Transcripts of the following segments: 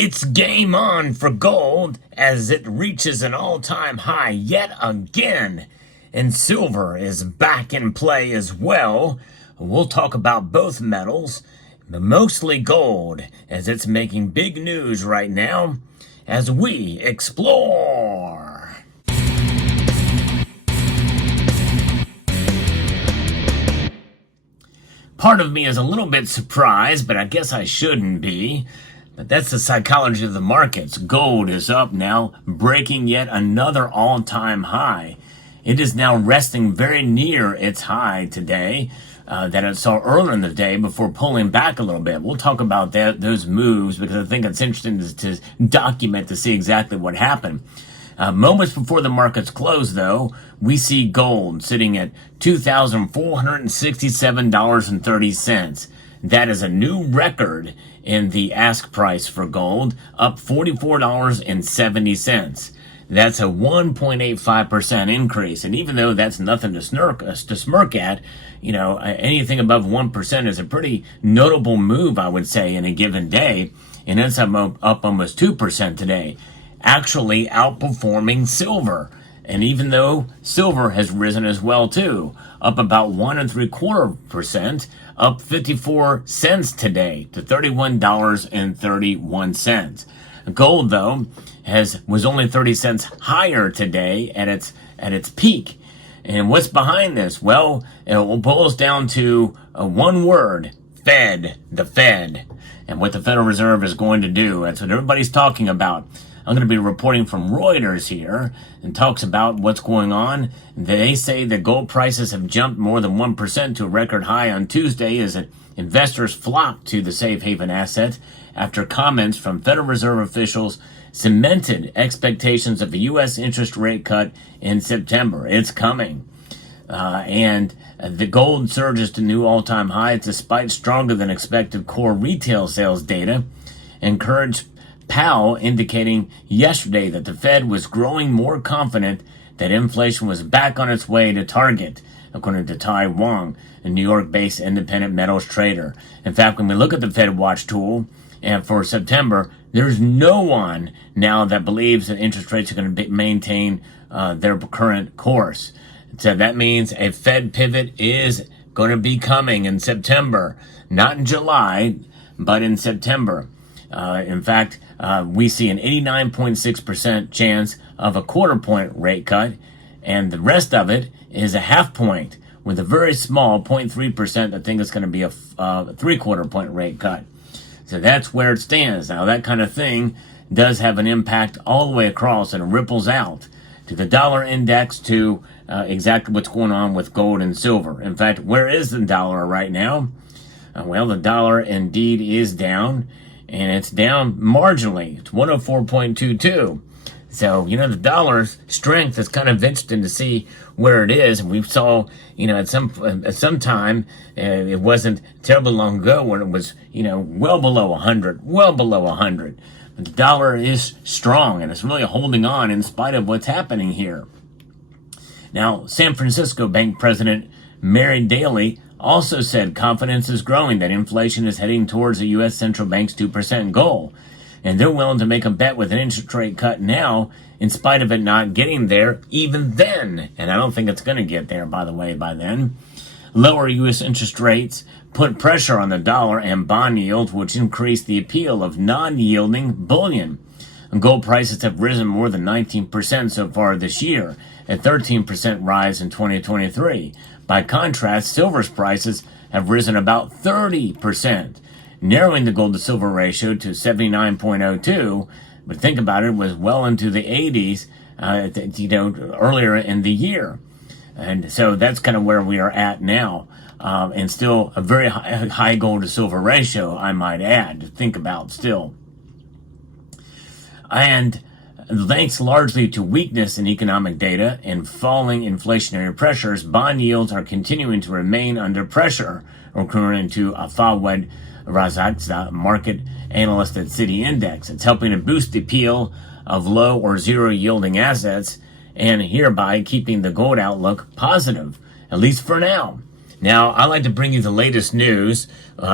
It's game on for gold as it reaches an all-time high yet again. And silver is back in play as well. We'll talk about both metals, but mostly gold, as it's making big news right now as we explore. Part of me is a little bit surprised, but I guess I shouldn't be. But that's the psychology of the markets. Gold is up now, breaking yet another all-time high. It is now resting very near its high today that it saw earlier in the day before pulling back a little bit. We'll talk about those moves because I think it's interesting to document to see exactly what happened. Moments before the markets close, though, we see gold sitting at $2,467.30. That is a new record in the ask price for gold, up $44.70. That's a 1.85% increase. And even though that's nothing to smirk at, anything above 1% is a pretty notable move, I would say, in a given day. And it's up almost 2% today, actually outperforming silver. And even though silver has risen as well too, up about 1.75%, up 54 cents today to $31.31. Gold, though, was only 30 cents higher today at its peak. And what's behind this? Well, it boils down to one word: Fed. The Fed, and what the Federal Reserve is going to do. That's what everybody's talking about. I'm going to be reporting from Reuters here and talks about what's going on. They say that gold prices have jumped more than 1% to a record high on Tuesday as investors flocked to the safe haven asset after comments from Federal Reserve officials cemented expectations of a U.S. interest rate cut in September. It's coming. And the gold surges to new all-time highs despite stronger than expected core retail sales data, encouraged Powell indicating yesterday that the Fed was growing more confident that inflation was back on its way to target, according to Tai Wong, a New York-based independent metals trader. In fact, when we look at the Fed Watch tool, and for September, there's no one now that believes that interest rates are going to maintain their current course. So that means a Fed pivot is going to be coming in September, not in July, but in September. In fact, we see an 89.6% chance of a quarter-point rate cut, and the rest of it is a half point, with a very small 0.3% that think it's going to be a three-quarter-point rate cut. So that's where it stands. Now, that kind of thing does have an impact all the way across, and it ripples out to the dollar index, to exactly what's going on with gold and silver. In fact, where is the dollar right now? Well, the dollar indeed is down, and it's down marginally. It's 104.22. So, the dollar's strength is kind of interesting to see where it is. And we saw, at some time, it wasn't terribly long ago when it was, well below 100. But the dollar is strong, and it's really holding on in spite of what's happening here. Now, San Francisco Bank President Mary Daly also said confidence is growing that inflation is heading towards the U.S. Central Bank's 2% goal. And they're willing to make a bet with an interest rate cut now, in spite of it not getting there even then. And I don't think it's going to get there, by the way, by then. Lower U.S. interest rates put pressure on the dollar and bond yields, which increased the appeal of non-yielding bullion. And gold prices have risen more than 19% so far this year, a 13% rise in 2023. By contrast, silver's prices have risen about 30%, narrowing the gold to silver ratio to 79.02. But think about it, was well into the 80s, earlier in the year. And so that's kind of where we are at now. And still a very high gold to silver ratio, I might add, to think about still. And thanks largely to weakness in economic data and falling inflationary pressures, bond yields are continuing to remain under pressure, according to Fawad Razak, market analyst at Citi Index. It's helping to boost the appeal of low or zero yielding assets, and hereby keeping the gold outlook positive, at least for now. Now, I like to bring you the latest news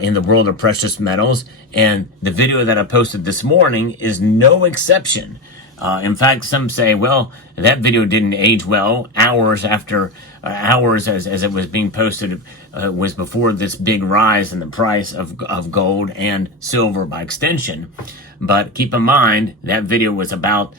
in the world of precious metals, and the video that I posted this morning is no exception. In fact, some say, well, that video didn't age well. Hours after hours as it was being posted was before this big rise in the price of gold and silver by extension. But keep in mind, that video was about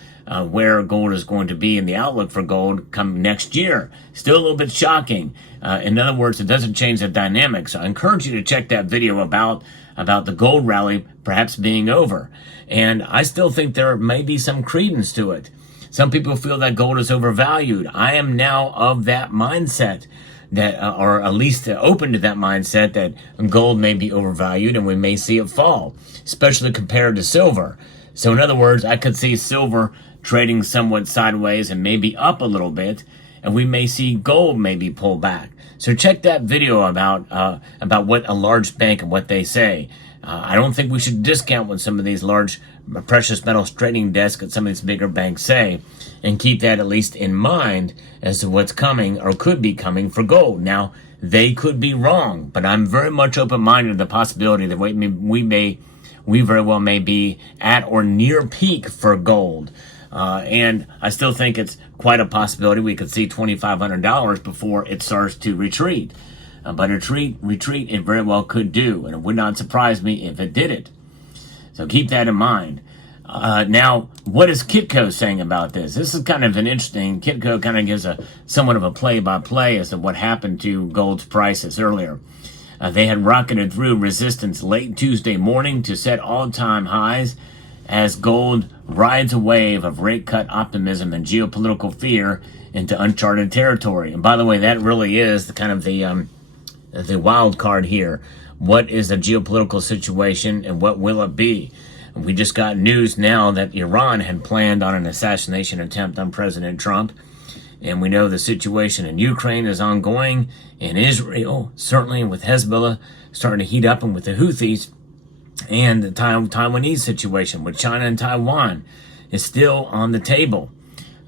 where gold is going to be and the outlook for gold come next year. Still a little bit shocking. In other words, it doesn't change the dynamics. So I encourage you to check that video about the gold rally perhaps being over. And I still think there may be some credence to it. Some people feel that gold is overvalued. I am now of that mindset, that, or at least open to that mindset, that gold may be overvalued and we may see it fall, especially compared to silver. So in other words, I could see silver trading somewhat sideways and maybe up a little bit, and we may see gold maybe pull back. So check that video about what a large bank and what they say. I don't think we should discount what some of these large precious metals trading desks at some of these bigger banks say, and keep that at least in mind as to what's coming or could be coming for gold. Now, they could be wrong, but I'm very much open-minded to the possibility that we very well may be at or near peak for gold. And I still think it's quite a possibility we could see $2,500 before it starts to retreat. But a retreat it very well could do, and it would not surprise me if it did it. So keep that in mind. Now, what is Kitco saying about this? This is kind of an interesting. Kitco kind of gives somewhat of a play-by-play as to what happened to gold's prices earlier. They had rocketed through resistance late Tuesday morning to set all-time highs as gold rides a wave of rate cut optimism and geopolitical fear into uncharted territory. And by the way, that really is the wild card here. What is the geopolitical situation and what will it be? We just got news now that Iran had planned on an assassination attempt on President Trump. And we know the situation in Ukraine is ongoing, in Israel, certainly with Hezbollah starting to heat up, and with the Houthis, and the Taiwanese situation with China and Taiwan is still on the table.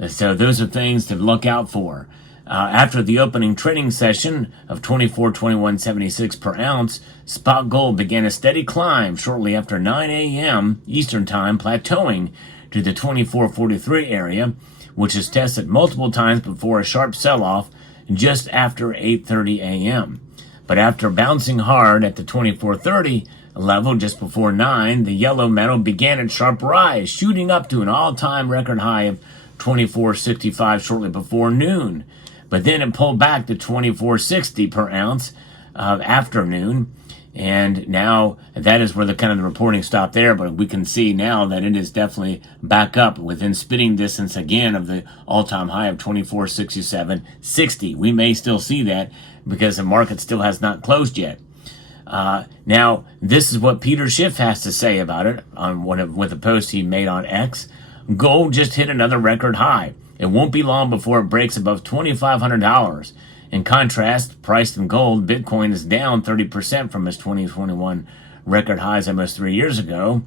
So those are things to look out for. After the opening trading session of 24.2176 per ounce, spot gold began a steady climb shortly after 9 a.m. Eastern Time, plateauing to the 24.43 area, which is tested multiple times before a sharp sell-off just after 8:30 a.m. But after bouncing hard at the 24.30 level just before 9, the yellow metal began its sharp rise, shooting up to an all-time record high of 24.65 shortly before noon. But then it pulled back to 24.60 per ounce after noon. And now that is where the reporting stopped there. But we can see now that it is definitely back up within spitting distance again of the all-time high of 24.67.60. We may still see that because the market still has not closed yet. Now, this is what Peter Schiff has to say about it with a post he made on X. Gold just hit another record high. It won't be long before it breaks above $2,500. In contrast, priced in gold, Bitcoin is down 30% from its 2021 record highs almost 3 years ago.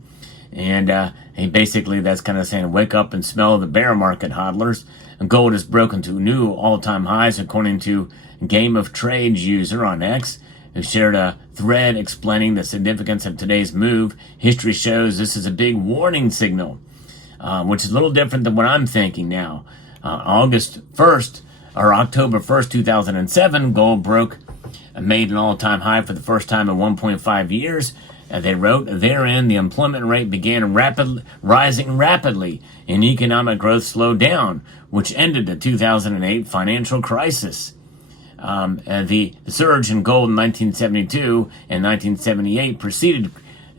And basically that's kind of saying, wake up and smell the bear market, hodlers. And gold has broken to new all-time highs, according to Game of Trades user on X, who shared a thread explaining the significance of today's move. History shows this is a big warning signal, which is a little different than what I'm thinking now. October 1st, 2007, gold made an all-time high for the first time in 1.5 years. They wrote, therein, the employment rate began rising rapidly, and economic growth slowed down, which ended the 2008 financial crisis. The surge in gold in 1972 and 1978 preceded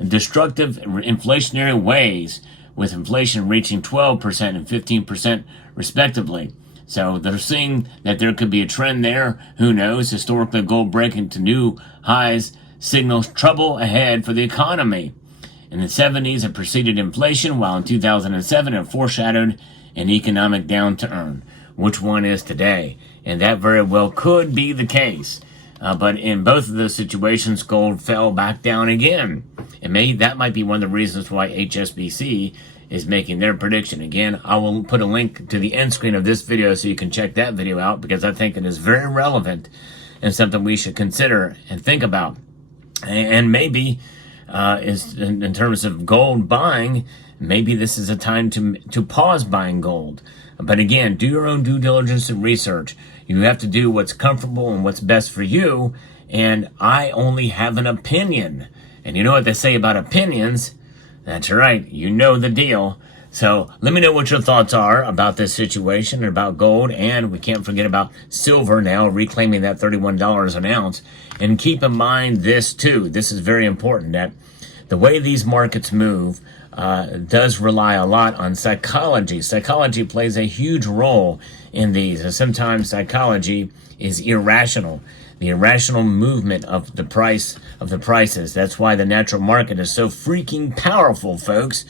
destructive inflationary waves, with inflation reaching 12% and 15% respectively. So they're seeing that there could be a trend there. Who knows? Historically, gold breaking to new highs signals trouble ahead for the economy. In the 70s, it preceded inflation, while in 2007, it foreshadowed an economic downturn. Which one is today? And that very well could be the case. But in both of those situations, gold fell back down again. And that might be one of the reasons why HSBC is making their prediction. Again, I will put a link to the end screen of this video so you can check that video out, because I think it is very relevant and something we should consider and think about. And maybe is in terms of gold buying, maybe this is a time to pause buying gold. But again, do your own due diligence and research. You have to do what's comfortable and what's best for you. And I only have an opinion. And you know what they say about opinions? That's right. You know the deal. So let me know what your thoughts are about this situation and about gold. And we can't forget about silver now, reclaiming that $31 an ounce. And keep in mind this too. This is very important, that the way these markets move does rely a lot on psychology. Psychology plays a huge role in these. And sometimes psychology is irrational. The irrational movement of the price of the prices. That's why the natural market is so freaking powerful, folks.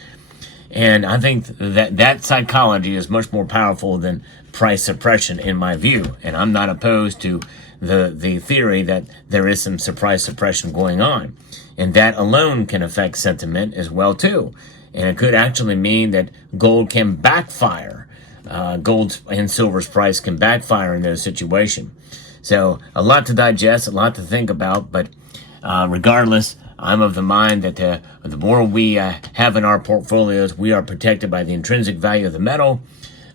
And I think that psychology is much more powerful than price suppression, in my view. And I'm not opposed to the theory that there is some price suppression going on. And that alone can affect sentiment as well, too. And it could actually mean that gold can backfire. Gold and silver's price can backfire in those situations. So a lot to digest, a lot to think about. But regardless, I'm of the mind that the more we have in our portfolios, we are protected by the intrinsic value of the metal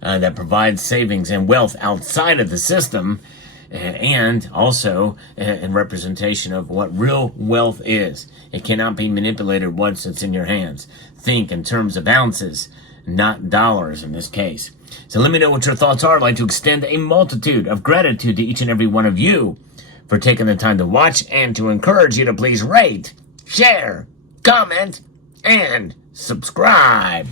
that provides savings and wealth outside of the system, and also in representation of what real wealth is. It cannot be manipulated once it's in your hands. Think in terms of ounces, not dollars in this case. So let me know what your thoughts are. I'd like to extend a multitude of gratitude to each and every one of you for taking the time to watch, and to encourage you to please rate, share, comment, and subscribe.